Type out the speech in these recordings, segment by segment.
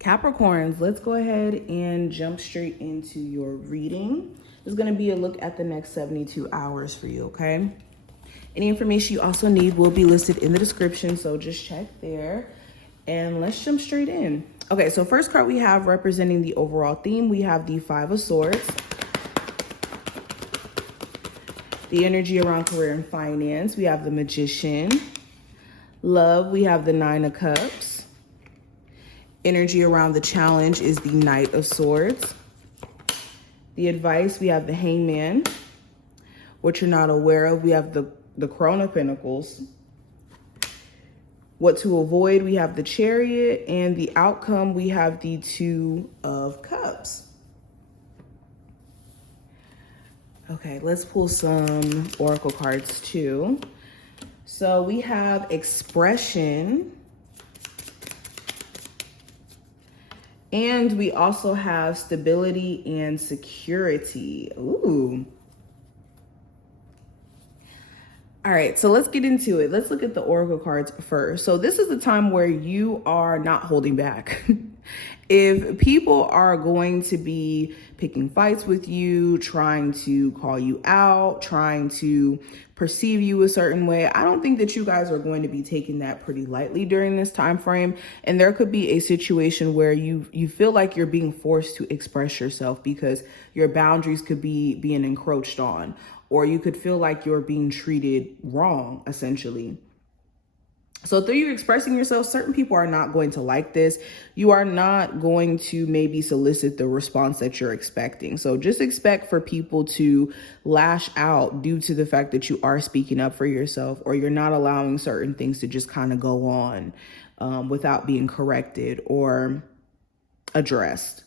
Capricorns, let's go ahead and jump straight into your reading. It's going to be a look at the next 72 hours for you, okay? Any information you also need will be listed in the description, so just check there. And let's jump straight in. Okay, so first card we have representing the overall theme, we have the Five of Swords. The energy around career and finance, we have the Magician. Love, we have the Nine of Cups. Energy around the challenge is the Knight of Swords. The advice, we have the Hangman. What you're not aware of, we have the Crown of Pentacles. What to avoid, we have the Chariot. And the outcome, we have the Two of Cups. Okay, let's pull some oracle cards too. So we have expression. And we also have stability and security. Ooh. All right, so let's get into it. Let's look at the oracle cards first. So this is the time where you are not holding back. If people are going to be picking fights with you, trying to call you out, trying to perceive you a certain way, I don't think that you guys are going to be taking that pretty lightly during this time frame. And there could be a situation where you feel like you're being forced to express yourself because your boundaries could be being encroached on, or you could feel like you're being treated wrong, essentially. So through you expressing yourself, certain people are not going to like this. You are not going to maybe solicit the response that you're expecting. So just expect for people to lash out due to the fact that you are speaking up for yourself, or you're not allowing certain things to just kind of go on without being corrected or addressed.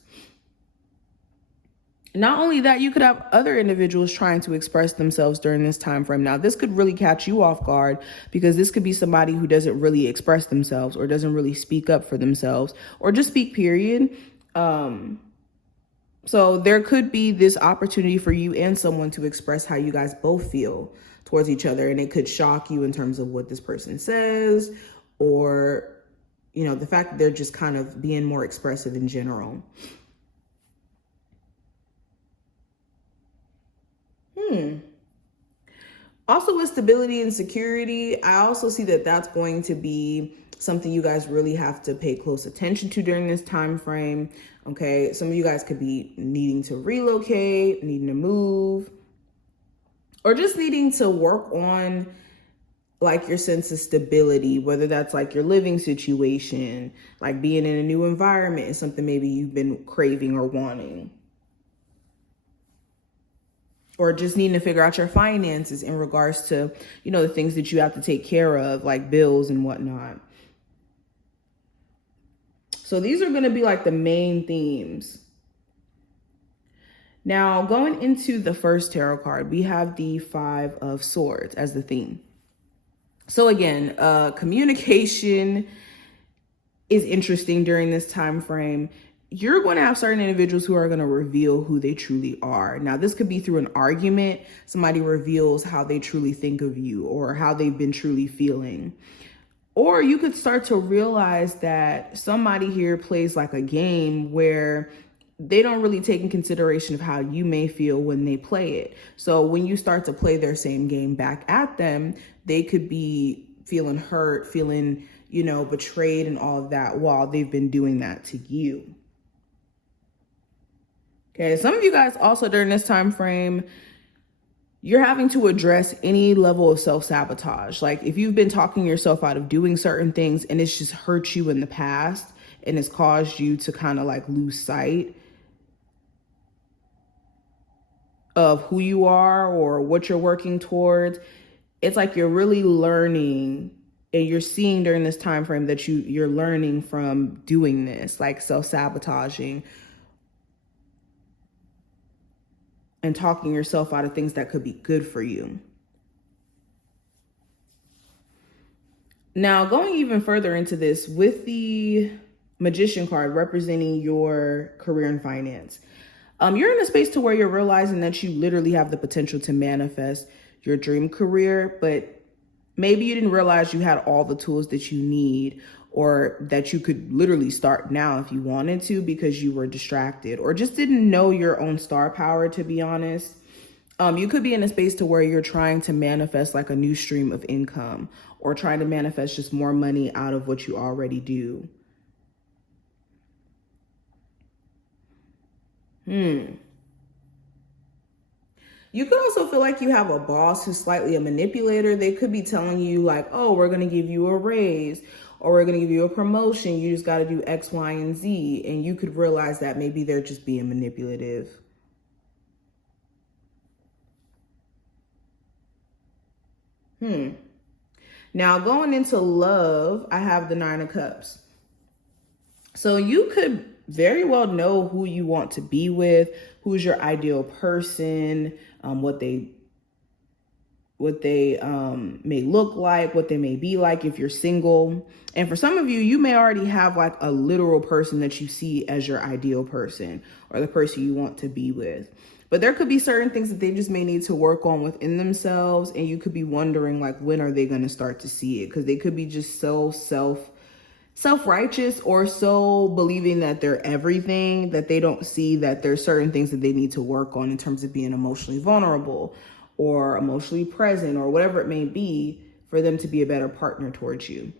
Not only that, you could have other individuals trying to express themselves during this time frame. Now, this could really catch you off guard because this could be somebody who doesn't really express themselves or doesn't really speak up for themselves or just speak, period. So there could be this opportunity for you and someone to express how you guys both feel towards each other. And it could shock you in terms of what this person says, or, you know, the fact that they're just kind of being more expressive in general. Also with stability and security, I also see that that's going to be something you guys really have to pay close attention to during this time frame. Okay, some of you guys could be needing to relocate, needing to move, or just needing to work on like your sense of stability, whether that's like your living situation, like being in a new environment is something maybe you've been craving or wanting. Or just needing to figure out your finances in regards to, you know, the things that you have to take care of, like bills and whatnot. So these are going to be like the main themes. Now, going into the first tarot card, we have the Five of Swords as the theme. So again, communication is interesting during this time frame. You're going to have certain individuals who are going to reveal who they truly are. Now, this could be through an argument. Somebody reveals how they truly think of you or how they've been truly feeling. Or you could start to realize that somebody here plays like a game where they don't really take in consideration of how you may feel when they play it. So when you start to play their same game back at them, they could be feeling hurt, feeling, you know, betrayed and all of that while they've been doing that to you. Okay, some of you guys also during this time frame, you're having to address any level of self-sabotage. Like if you've been talking yourself out of doing certain things and it's just hurt you in the past and it's caused you to kind of like lose sight of who you are or what you're working towards, it's like you're really learning and you're seeing during this time frame that you're learning from doing this, like self-sabotaging and talking yourself out of things that could be good for you. Now, going even further into this with the Magician card representing your career and finance, you're in a space to where you're realizing that you literally have the potential to manifest your dream career, but maybe you didn't realize you had all the tools that you need, or that you could literally start now if you wanted to because you were distracted or just didn't know your own star power, to be honest. You could be in a space to where you're trying to manifest like a new stream of income or trying to manifest just more money out of what you already do. You could also feel like you have a boss who's slightly a manipulator. They could be telling you like, oh, we're going to give you a raise or we're going to give you a promotion. You just got to do X, Y, and Z. And you could realize that maybe they're just being manipulative. Now going into love, I have the 9 of Cups. So you could very well know who you want to be with, who's your ideal person, what they may look like, what they may be like if you're single. And for some of you, you may already have like a literal person that you see as your ideal person or the person you want to be with. But there could be certain things that they just may need to work on within themselves. And you could be wondering like, when are they going to start to see it? Because they could be just so self-righteous or so believing that they're everything that they don't see that there's certain things that they need to work on in terms of being emotionally vulnerable or emotionally present or whatever it may be for them to be a better partner towards you.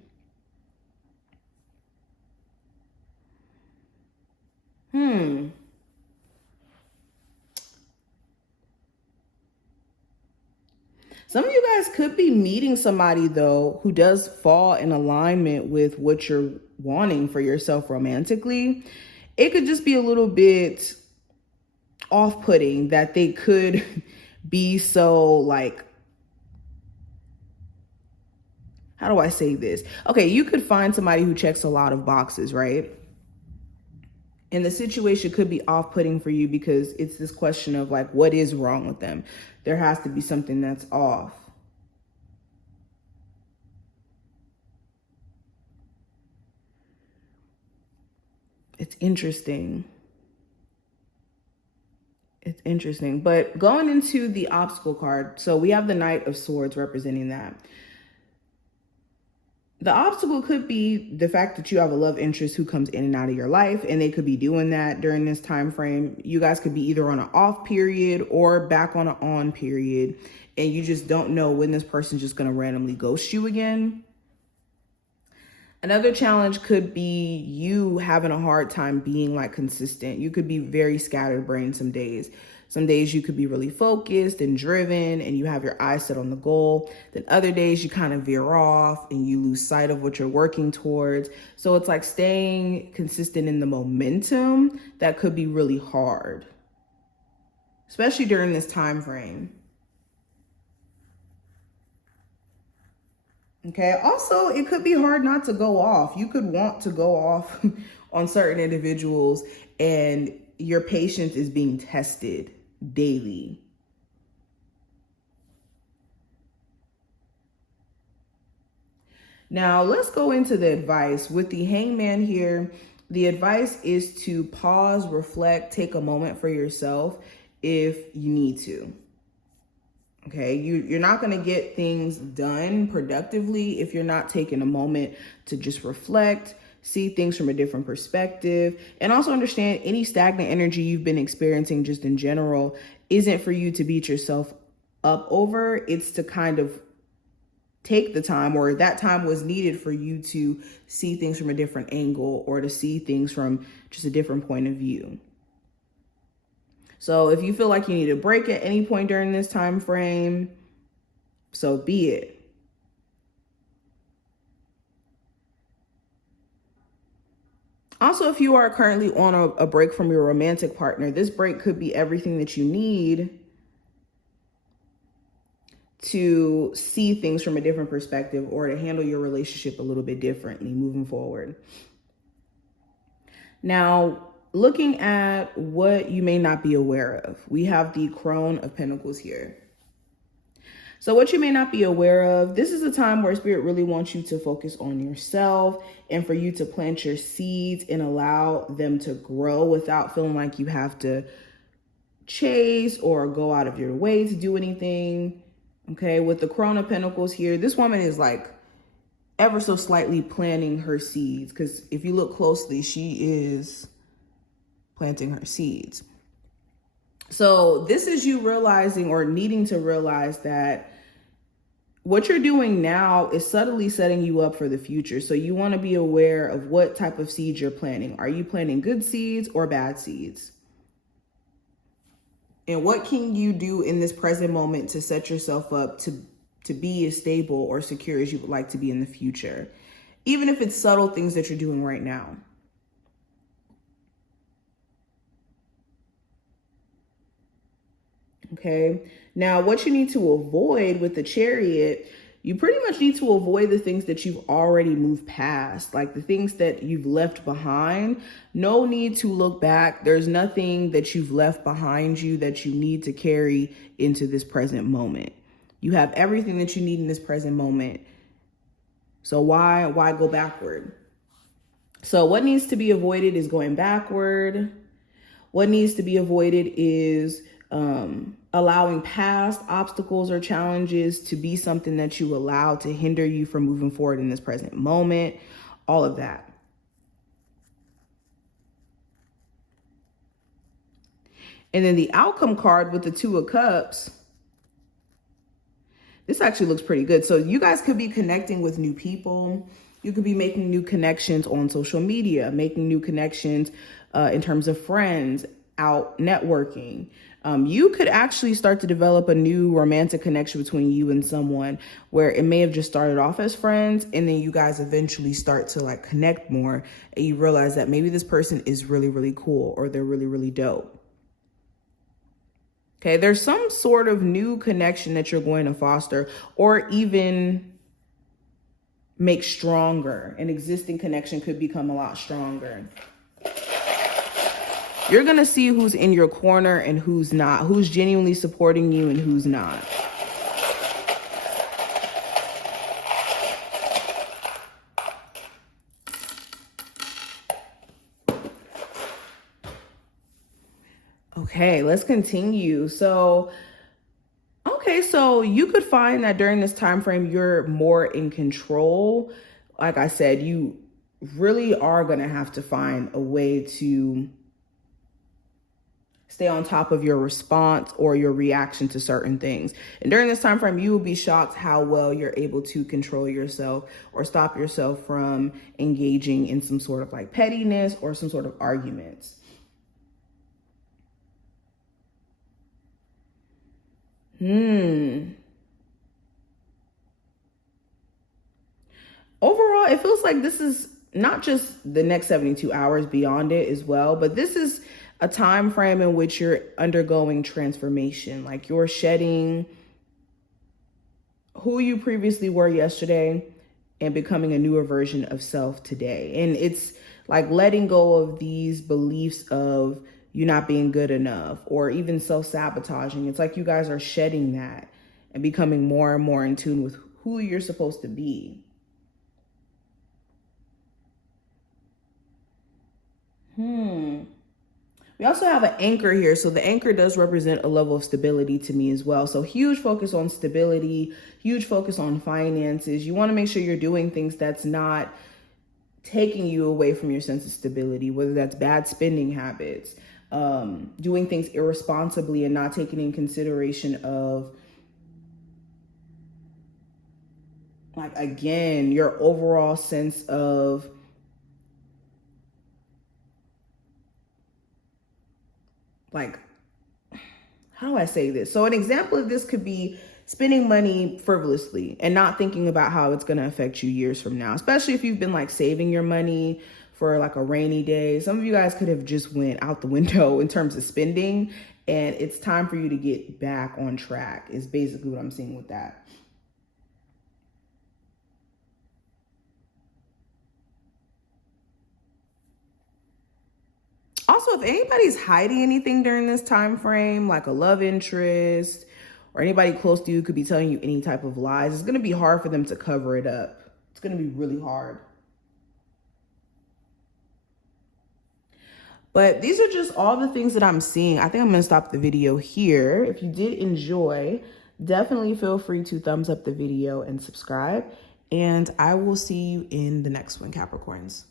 Some of you guys could be meeting somebody, though, who does fall in alignment with what you're wanting for yourself romantically. It could just be a little bit off-putting that they could be so like, how do I say this? Okay, you could find somebody who checks a lot of boxes, right? And the situation could be off-putting for you because it's this question of like, what is wrong with them? There has to be something that's off. It's interesting. It's interesting. But going into the obstacle card, so we have the Knight of Swords representing that. The obstacle could be the fact that you have a love interest who comes in and out of your life, and they could be doing that during this time frame. You guys could be either on an off period or back on an on period, and you just don't know when this person's just going to randomly ghost you again. Another challenge could be you having a hard time being like consistent. You could be very scatterbrained some days. Some days you could be really focused and driven and you have your eyes set on the goal. Then other days you kind of veer off and you lose sight of what you're working towards. So it's like staying consistent in the momentum that could be really hard, especially during this time frame. Okay. Also, it could be hard not to go off. You could want to go off on certain individuals and your patience is being tested daily. Now, let's go into the advice. With the Hangman here, the advice is to pause, reflect, take a moment for yourself if you need to. Okay, you're not going to get things done productively if you're not taking a moment to just reflect, see things from a different perspective, and also understand any stagnant energy you've been experiencing just in general isn't for you to beat yourself up over. It's to kind of take the time, or that time was needed for you to see things from a different angle or to see things from just a different point of view. So if you feel like you need a break at any point during this time frame, so be it. Also, if you are currently on a break from your romantic partner, this break could be everything that you need to see things from a different perspective or to handle your relationship a little bit differently moving forward. Now, looking at what you may not be aware of, we have the Crone of Pentacles here. So what you may not be aware of, this is a time where Spirit really wants you to focus on yourself and for you to plant your seeds and allow them to grow without feeling like you have to chase or go out of your way to do anything. Okay, with the Crone of Pentacles here, this woman is like ever so slightly planting her seeds, because if you look closely, she is planting her seeds. So this is you realizing or needing to realize that what you're doing now is subtly setting you up for the future. So you want to be aware of what type of seeds you're planting. Are you planting good seeds or bad seeds? And what can you do in this present moment to set yourself up to be as stable or secure as you would like to be in the future, even if it's subtle things that you're doing right now? Okay. Now, what you need to avoid with the Chariot, you pretty much need to avoid the things that you've already moved past, like the things that you've left behind. No need to look back. There's nothing that you've left behind you that you need to carry into this present moment. You have everything that you need in this present moment. So why go backward? So what needs to be avoided is going backward. What needs to be avoided is allowing past obstacles or challenges to be something that you allow to hinder you from moving forward in this present moment. All of that. And then the outcome card with the Two of Cups. This actually looks pretty good. So you guys could be connecting with new people. You could be making new connections on social media, making new connections in terms of friends, out networking. You could actually start to develop a new romantic connection between you and someone where it may have just started off as friends, and then you guys eventually start to like connect more, and you realize that maybe this person is really, really cool, or they're really, really dope. Okay, there's some sort of new connection that you're going to foster or even make stronger. An existing connection could become a lot stronger. You're going to see who's in your corner and who's not, who's genuinely supporting you and who's not. Okay, let's continue. So you could find that during this time frame, you're more in control. Like I said, you really are going to have to find a way to stay on top of your response or your reaction to certain things. And during this time frame, you will be shocked how well you're able to control yourself or stop yourself from engaging in some sort of like pettiness or some sort of arguments. Overall, it feels like this is not just the next 72 hours, beyond it as well, but this is a time frame in which you're undergoing transformation. Like you're shedding who you previously were yesterday and becoming a newer version of self today. And it's like letting go of these beliefs of you not being good enough or even self-sabotaging. It's like you guys are shedding that and becoming more and more in tune with who you're supposed to be. We also have an anchor here. So the anchor does represent a level of stability to me as well. So huge focus on stability, huge focus on finances. You want to make sure you're doing things that's not taking you away from your sense of stability, whether that's bad spending habits, doing things irresponsibly and not taking in consideration of, like, again, your overall sense of like, how do I say this? So an example of this could be spending money frivolously and not thinking about how it's going to affect you years from now, especially if you've been like saving your money for like a rainy day. Some of you guys could have just went out the window in terms of spending, and it's time for you to get back on track is basically what I'm seeing with that. Also, if anybody's hiding anything during this time frame, like a love interest or anybody close to you could be telling you any type of lies, it's going to be hard for them to cover it up. It's going to be really hard. But these are just all the things that I'm seeing. I think I'm going to stop the video here. If you did enjoy, definitely feel free to thumbs up the video and subscribe. And I will see you in the next one, Capricorns.